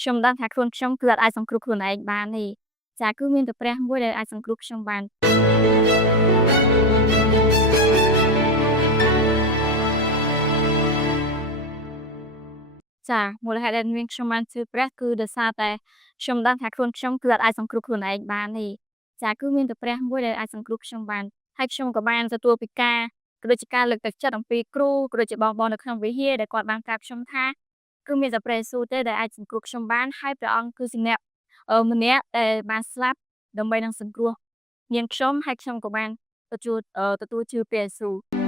ខ្ញុំដឹងថាខ្លួនខ្ញុំគឺអត់អាចសង្គ្រោះខ្លួនឯងបានទេចាគឺមានតែព្រះមួយដែលអាចសង្គ្រោះខ្ញុំបានចាមូលហេតុដែលនាងខ្ញុំបានជឿព្រះគឺដោយសារតែខ្ញុំដឹងថាខ្លួនខ្ញុំគឺអត់អាចសង្គ្រោះខ្លួនឯងបានទេចាគឺមានតែព្រះមួយដែលអាចសង្គ្រោះខ្ញុំបានហើយខ្ញុំក៏បានទទួលពីការក៏ដូចជាការលើកទឹកចិត្តអំពីគ្រូក៏ដូចជាបងៗនៅក្នុងវិហារដែលគាត់បានប្រាប់ខ្ញុំថាគឺមានតែព្រះយេស៊ូវទេដែលអាចសង្គ្រោះខ្ញុំបានហើយព្រះអង្គគឺជាអ្នកម្នាក់ដែលបានស្លាប់ដើម្បីនឹងសង្គ្រោះនាងខ្ញុំហើយខ្ញុំក៏បានទទួលជឿព្រះយេស៊ូវ